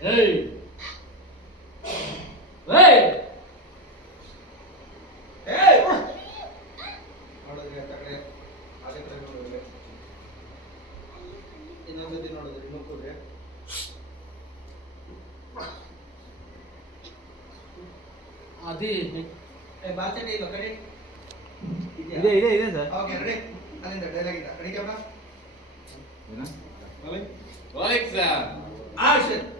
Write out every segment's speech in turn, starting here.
Okay, ready? Ready? Ready, sir. Okay, ready. I'll end the dialogue. Ready, camera? Ready? Ready, sir. Action.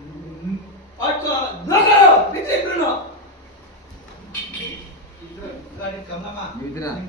आत्र